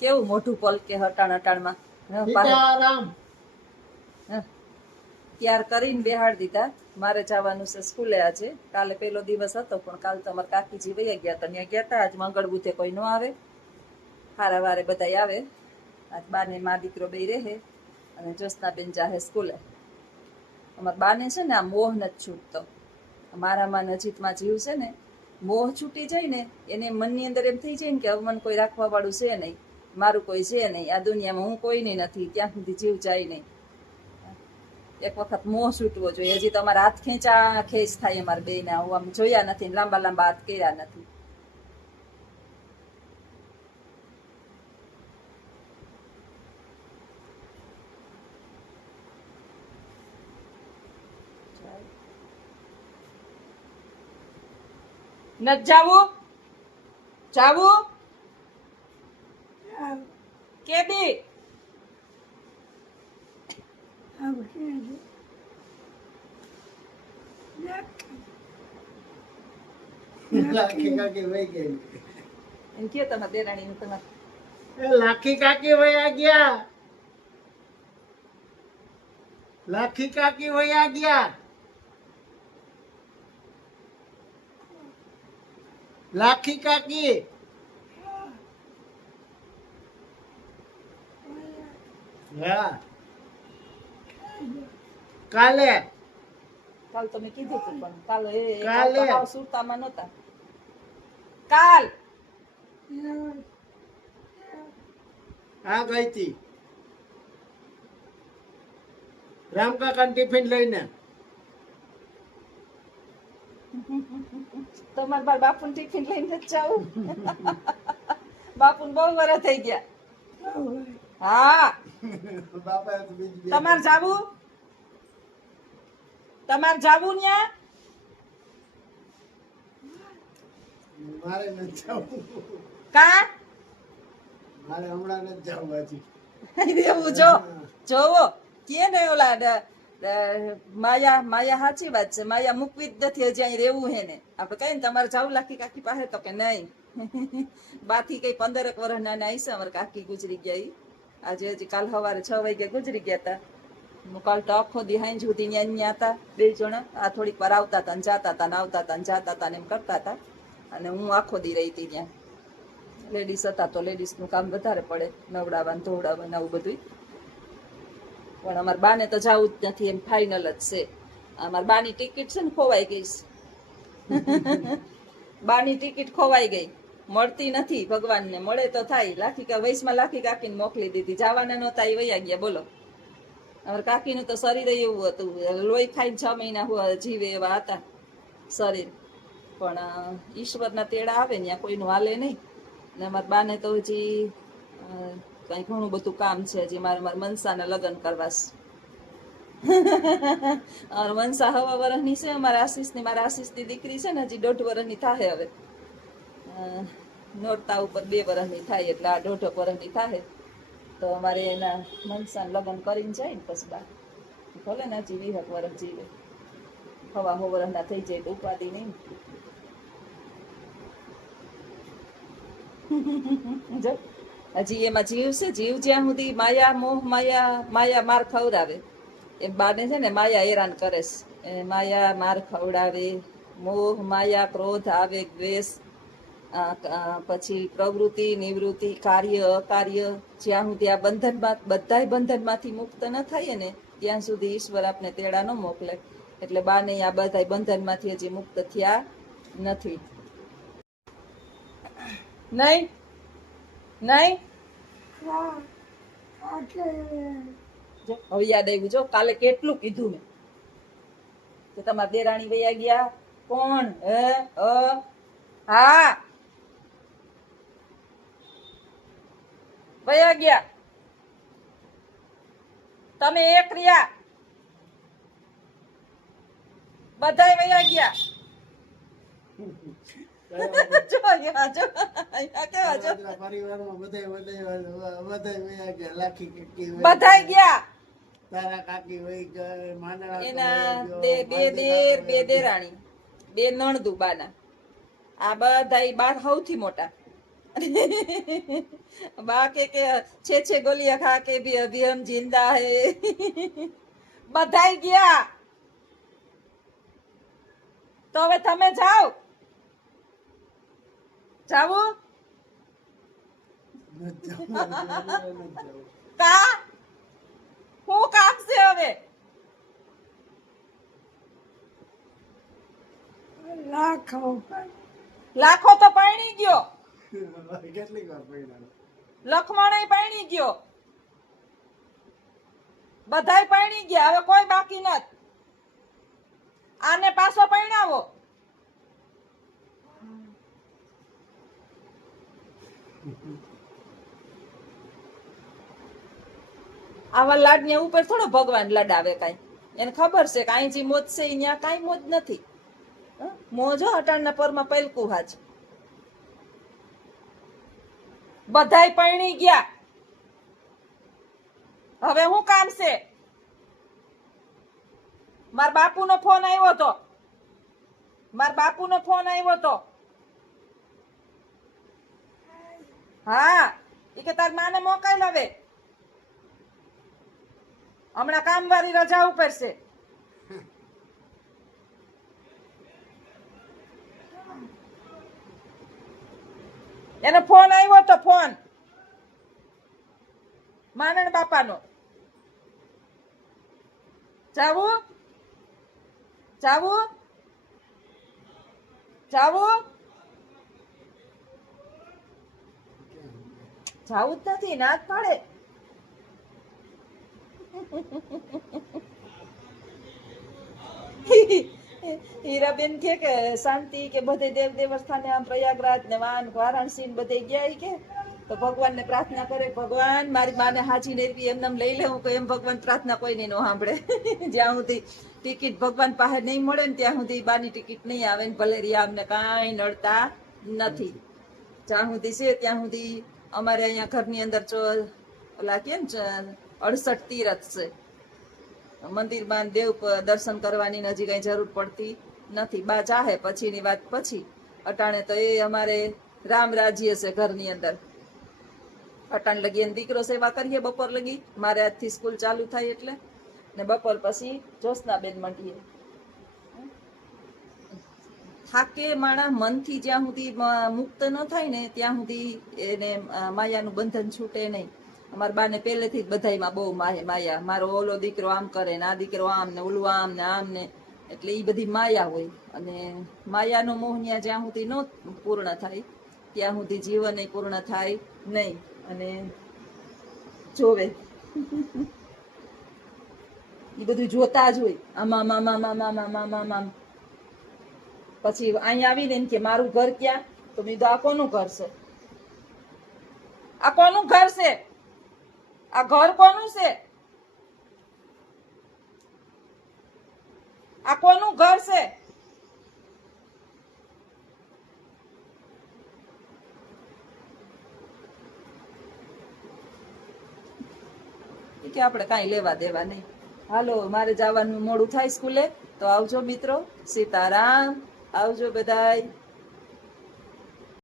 કેવું મોઢું પલકે હટાણ હટાણમાં. ત્યાર કરીને બેહાડ દીધા. મારે જવાનું છે સ્કૂલે આજે. કાલે પેલો દિવસ હતો પણ કાલ તો અમારા કાકીજી વૈયા ગયા હતા, ત્યાં ગયા હતા. આજ મંગળ બુધે કોઈ ન આવે, હારા વારે બધા આવે. આજ બાને મા દીકરો બે રહે અને જ્યોત્સનાબેન જાહે સ્કૂલે. અમારા બાને છે ને આ મોહ નથી છૂટતો. મારામાં નજીકમાં જીવ છે ને, મોહ છૂટી જાય ને એને મનની અંદર એમ થઈ જાય ને કે હવે મને કોઈ રાખવા વાળું છે નહીં, મારું કોઈ છે નહીં, આ દુનિયામાં હું કોઈની નથી, ત્યાં સુધી જીવ જાય નહીં. એક વખત મોહ છૂટવો જોઈએ. હજી તો અમારા હાથ ખેંચા ખેંચ થાય અમારે બે ના. હું આમ જોયા નથી, લાંબા લાંબા હાથ કર્યા નથી. નત જાવું? જાવું કે દી? લાખી કાકી વહી ગઈ. એમ કે તમારે દેરાણી નું તમારે લાખી કાકી વયા ગયા. લાખી કાકી વયા ગયા. લાખી કાકી હા કાલે કાલ તો મેં કીધું હતું પણ કાલે કાલે સુરતામાં નહોતા. કાલ આ ગઈ હતી રામકાકા ટિફિન લઈને. તમારે બાર બાપુ ટિફિન લઈને જ જાવું? બાપુ બહુ વર્ષ થઈ ગયા. હા બાપા તો બીજી તમારે જાવું? તમારે જાવું ન્યા? મારે નથી જવું. કા મારે હમણાં નથી જવું હજી. એવું જો જોવો કે ને ઓલા માયા માયા સાચી વાત છે. માયા મૂકવી જ નથી હજી અહીં રહેવું હે ને. આપડે કઈ ને તમારે જાવું લાખી કાકી પાસે તો કે નહીં. બાથી કઈ 15 વર્ષ નાના આવીશે. અમારે કાકી ગુજરી ગયા. ઈ આજે હજી કાલ સવારે 6 વાગે ગુજરી ગયા હતા. કાલ તો આખો દી હાઈ સુધી ન્યા હતા બે જણા. આ થોડીક વાર આવતા હતા ને જાતા હતા ને આવતા હતા ને જાતા હતા ને એમ કરતા હતા. અને હું આખો દી રહી હતી ત્યાં. લેડીઝ હતા તો લેડીઝ નું કામ વધારે પડે, નવડાવવાનું ધોવડાવવાનું આવું બધું. પણ અમારા બાને તો જવું જ નથી એમ ફાઇનલ જ છે. અમારા બાની ટિકિટ છે ને ખોવાઈ ગઈ છે. બાની ટિકિટ ખોવાઈ ગઈ, મળતી નથી. ભગવાનને મળે તો થાય. લાખી કા વયસમાં લાખી કાકીને મોકલી દીધી. જવાના નહોતા એ વયા ગયા. બોલો અમારા કાકીનું તો શરીર એવું હતું, લોહી ખાઈને 6 મહિના જીવે એવા હતા શરીર. પણ ઈશ્વરના તેડા આવે ત્યાં કોઈનું હાલે નહીં. ને અમારા બાને તો હજી કઈ ઘણું બધું કામ છે. હજી મારા મનસાના લગ્ન કરવા છે. મનસા 1.5 વર્ષની છે. મારા આશીષની દીકરી છે ને હજી 1.5 વર્ષની થાય. હવે નોરતા ઉપર 2 વર્ષની થાય એટલે આ 1.5 વર્ષની થાય. તો અમારે એના મનસાના લગ્ન કરીને જાય ને પછી બા ભલે ને હજી 20 વર્ષ જીવે. 1.5 વર્ષના થઈ જાય તો ઉપાધિ નહીં. હજી એમાં જીવ છે. જીવ જ્યાં સુધી માયા મોહ માયા માર ખવડાવે એમ બાને છે ને માયા હેરાન કરે છે. માયા માર ખવડાવે, મોહ માયા ક્રોધ આવે, દ્વેષ, પછી પ્રવૃત્તિ નિવૃત્તિ, કાર્ય અકાર્ય, જ્યાં સુધી આ બંધનમાં બધાય બંધનમાંથી મુક્ત ન થાય ને ત્યાં સુધી ઈશ્વર આપને તેડા ન મોકલે. એટલે બાને આ બધાય બંધનમાંથી હજી મુક્ત થયા નથી. નહીં નહીં હવે યાદ આવ્યું. જો કાલે કેટલું કીધું મેં કે તમારા દેરાણી વયા ગયા. કોણ? હા વયા ગયા. તમે એક રહ્યા, બધાય વયા ગયા. જો અહીંયા જો અહીંયા કેવા જો પરિવારમાં બધાય વયા ગયા. લાખી કાકી બધાય ગયા. તારા કાકી વહી ગઈ, માંડણા એના બે દેર, બે દેરાણી, બે નણદુ બાના. આ બધા બા સૌથી મોટા. बा के छे गोलियां खा के भी अभी हम जिंदा है બધાય ગયા તો હવે તમે જાઓ જાવું કા હું કામ છે હવે લાખો તો પાણી ગયો કેટલીક વાર પડ્યા લખમણ પાણી ગયો બધાય પાણી ગયા હવે કોઈ બાકી નથી આને પાછો પરણાવો આવા લાડ ને ઉપર થોડો ભગવાન લડાવે કાઈ એને ખબર છે કે અહીં જે મોજ છે અહીંયા કાઈ મોજ નથી મોજો અટાણના પરમાં પલકું હાજ બધાય પરણી ગયા હવે શું કામ છે માર બાપુનો ફોન આવ્યો તો હા એ કે તાર માને મોકલ હવે હમણાં કામવાળી રજા ઉપર છે એનો ફોન આવ્યો તો ફોન માનણ બાપાનો જાવું જાવું જાવું જાવું જ નથી ના જ પાડે હીરાબેન કે શાંતિ કે બધે દેવ દેવસ્થાને આમ પ્રયાગરાજ ને વારાણસી ને બધે ગયા ઈ કે તો ભગવાનને પ્રાર્થના કરે ભગવાન મારી માને હાજી નેરવી એમને લઈ લેવું કે એમ ભગવાન પ્રાર્થના કોઈ નહીં નો સાંભળે જ્યાં સુધી ટિકિટ ભગવાન પાસે નહીં મળે ને ત્યાં સુધી બાની ટિકિટ નહીં આવે ને ભલે રિયા અમને કાંઈ નડતા નથી જ્યાં સુધી છે ત્યાં સુધી અમારે અહીંયા ઘરની અંદર ઓલા કે ને 68 તીરથ છે મંદિરમાં દેવ દર્શન કરવાની હજી કઈ જરૂર પડતી નથી બા ચાહે પછીની વાત પછી અટાણે તો એ અમારે રામ રાજ્ય છે ઘરની અંદર અટાણ લગી એને દીકરો સેવા કરીએ બપોર લગી મારે આજથી સ્કૂલ ચાલુ થાય એટલે ને બપોર પછી જ્યોત્સનાબેન મંડીએ થાકે માણા મનથી જ્યાં સુધી મુક્ત ન થાય ને ત્યાં સુધી એને માયાનું બંધન છૂટે નહીં અમારા બાને પહેલેથી જ બધાયમાં બહુ માયા મારો ઓલો દીકરો આમ કરે ને આ દીકરો આમ ને ઓલું આમ ને એટલે એ બધી માયા હોય અને માયાનો મોહ જ્યાં સુધી ન પૂર્ણ થાય ત્યાં સુધી જીવન પૂર્ણ થાય નહીં અને જોવે એ બધું જોતા જ હોય આમ પછી અહીંયા આવીને એમ કે મારું ઘર ક્યાં તો મેં કીધું આ કોનું ઘર છે આ કોનું ઘર છે આ ઘર કોનું છે આ કોનું ઘર છે કે આપણે કાંઈ લેવા દેવા નહીં હાલો મારે જવાનું મોડું થાય સ્કૂલે તો આવજો મિત્રો સીતારામ આવજો બધાય